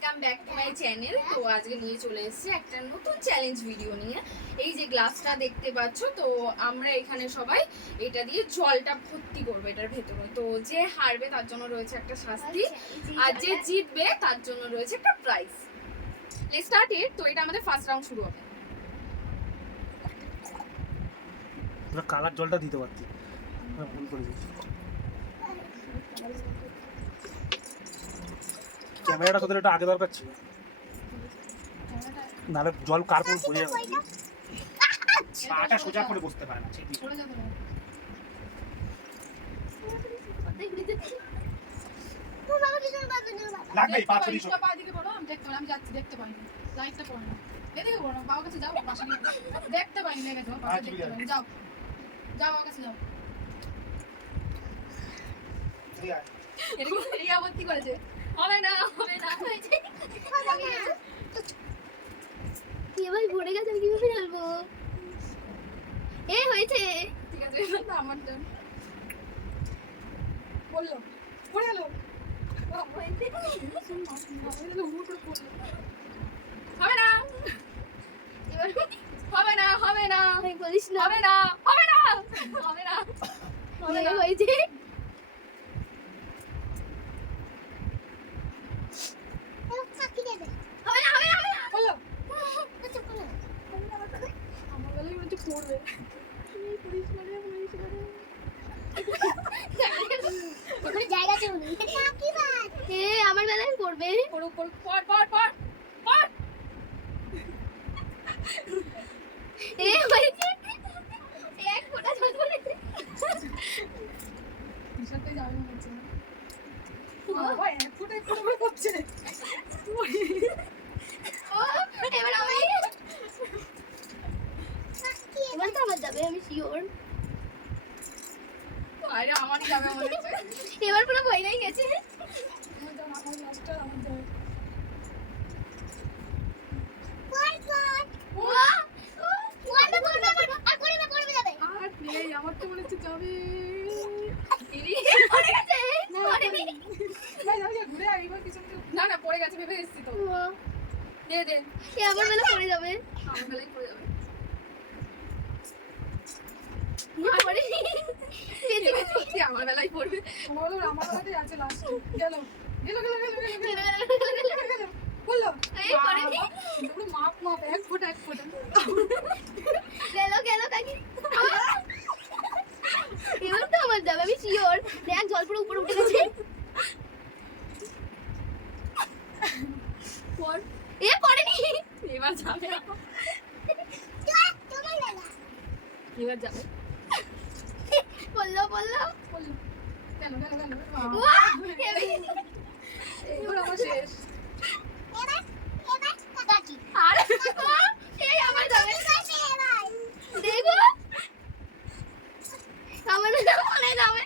Welcome back to my channel. তো আজকে নিয়ে চলে এসেছি একটা নতুন চ্যালেঞ্জ ভিডিও নিয়ে। এই যে গ্লাসটা দেখতে পাচ্ছ, তো আমরা এখানে সবাই এটা দিয়ে জলটা ভর্তি করবো এটার ভেতরে। তো যে হারবে তার জন্য রয়েছে একটা শাস্তি, আর যে জিতবে তার জন্য রয়েছে একটা প্রাইজ। Let's start it. তো এটা আমাদের ফার্স্ট রাউন্ড শুরু হবে। তোরা কালার জলটা দিতে পারতি, ভুল করেছিস। ক্যামেরাটা তোদের একটু আগে দরকার ছিল, নাহলে জল কার কোন পড়ে যাবে। পাটা সোজা করে বসতে পারে না, ঠিক লাগবে। পা ছড়ি ছড়ি পা দিকে পড়ো, আমি দেখতে পাই, আমি যাচ্ছি, দেখতে পাই না, লাইটটা পড়ে না, এদিকে পড়ো, বাবার কাছে যাও, পাশে গিয়ে দেখতে পাই না, গেছো পাশে দেখতে পাই, যাও যাও বাবার কাছে যাও। ঠিক আছে, এরকম রিয়া ভর্তি করেছে। হবে না, হবে না, হয়েছে এবার ভরে গেছে, আমি কিভাবে ঢালবো? হয়েছে। ঠিক আছে, এবার তো আমার টার্ন। বললো পড়ে গেল, হবে না, এবার হবে না, হবে না, আমি বলিস না, হবে না, হবে না, হবে না, হবে না। হয়েছে। হবে না, হবে না, হবে না। বললো আচ্ছা, বলো। আমার বেলায় মনে হচ্ছে পড়বে। ওখানে জায়গা ছিল না। আমার বেলায় পড়বে। পড়ো, পড়ো, পড়, পড়, পড়, পড়। হয়েছে। এক ফোঁটা জল পড়েছে। বিশালটাই যাবে মনে হচ্ছে। বাবা এক ফোঁটা করে পড়ছে। ও, এবার আমি। এবার তো আমার যাবে, আমি শিওর। আরে আমারই যাবে মনে হচ্ছে। এবার পুরো ভয় নাই গেছে। আমার যাও, আমার লাস্টটা আমার যাও। আর নেই, আমার তো মনে হচ্ছে যাবে। যাই, যাই, যাই, ঘুরে আয়, এবার পিছন থেকে। না না, পড়ে গেছে, ভেবে এসেছি তো। দে দে, আমার বেলা পড়ে যাবে। আমার বেলায় পড়ে যাবে। সত্যি আমার বেলায় পড়বে। আমার বেলা- আমার বেলাতেই আছে last। গেল, গেল, গেল, গেল, গেল, গেল, গেল, গেল। বললো? এই পড়েনি। বাবা, পুরো মাপ মাপ, এক ফোঁটা, এক ফোঁটা। গেল কাকি। এবার তো আমার যাবে, আমি শিওর। দেখ জল পুরো উপরে উঠে গেছে। পড়। পড়েনি। এবার যাবে, এবার যাবে। বললো। বললো। গেল, গেল, গেল। বাহ, এবার আমার শেষ। কাকি। আর এই আমার যাবে। দেখো। আমার মনে যাবে।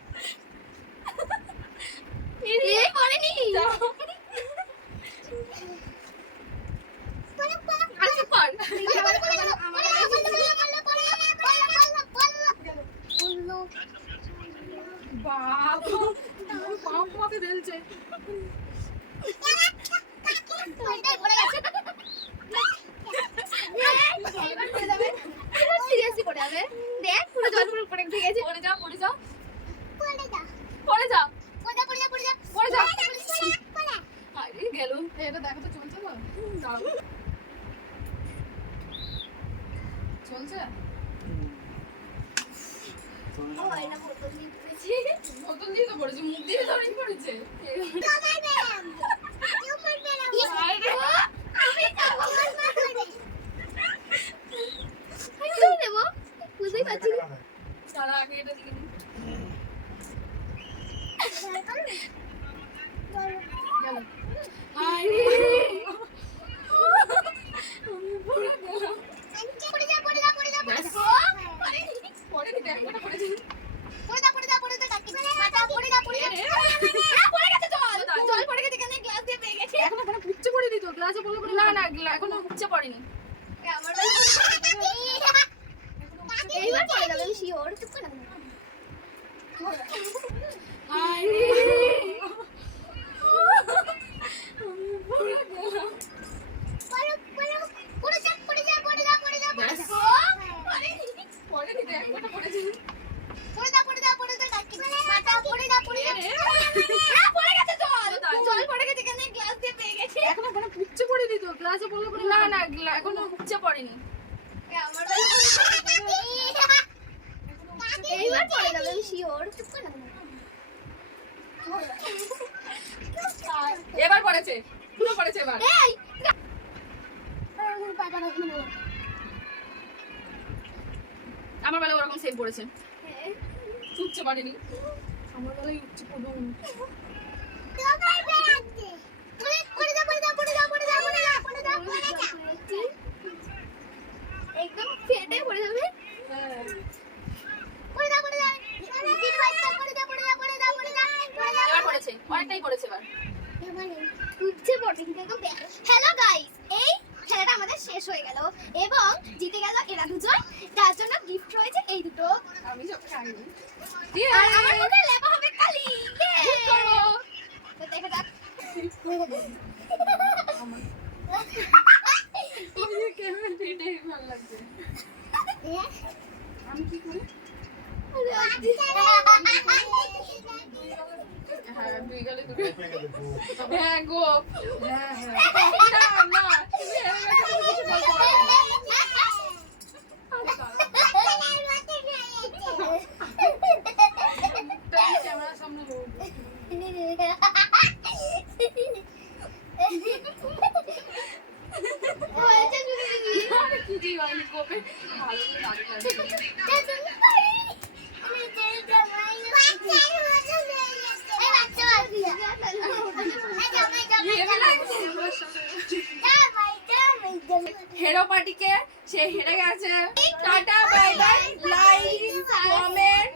পড়েনি। আচ্ছা পড়। বাবা, মাপ মাপে ফেলছে। সিরিয়াসলি পড়ে যাবে। দেখ পুরো জল পুরো উপরে উঠে গেছে। পড়ে যাও, পড়ে যাও, পড়ে যাও, পড়ে যাও। আরে গেল। এটা দেখো তো চলছে না? দাঁড়াও। চলছে? বোতল দিয়ে তো পড়েছে, মুখ দিয়ে ধরেই পড়েছে। বুঝতেই পারছি না। তারা আগে এটা দিকে নিই। গেল। আরে আমি পড়ে গেলাম। ব্যাস, পড়েনি, দেখ কটা পড়েছে। জল পড়ে গেছে, কেন গ্লাস দিয়ে পেয়ে গেছে। এখনো কোনো পুচ্ছে পড়েনি তো, গ্লাসে পড়লে পড়ে না না, এখনো উঠছে পড়েনি। আমার এইবার পড়ে যাবে, আমি শিওর। চুপ করে আরে আমি পড়ে গেলাম। ক্লাসে পড়লো পরে না না এখনো উঠছে পড়েনি। আমার এইবার পড়ে যাবে আমি শিওর। চুপ করে না এবার পড়েছে, পুরো পড়েছে এবার। এই আমার বেলা ওরকম সেভ পড়েছে, উঠছে পড়েনি। আমার বেলায় উঠছে পড়লো। একদম ফেটে পড়ে যাবে। এবার পড়েছে, অনেকটাই পড়েছে এবার। হ্যালো গাইস, এই খেলাটা আমাদের শেষ হয়ে গেল এবং জিতে গেল এরা দুজন। তার জন্য গিফট রয়েছে এই দুটো। আমি সব খাইনি। আর আমার মুখে লেপা হবে কালি। করো। তো দেখা যাক। এটাই ভালো লাগছে। আমি কি করি? হ্যাঁ, দুই গালে দুটো। হ্যাঁ, গোপ। হ্যাঁ হ্যাঁ না, না, তুমি হেরে গেছো, তুমি কিছু বলতে পারবে না। ক্যামেরার সামনে বলবো। কিছুই হয়নি, গোপে ভালো করে দাঁড়িয়ে আছে। হেভি লাগছে। হেরো পার্টিকে সে হেরে গেছে। Tata, bye bye, like, comment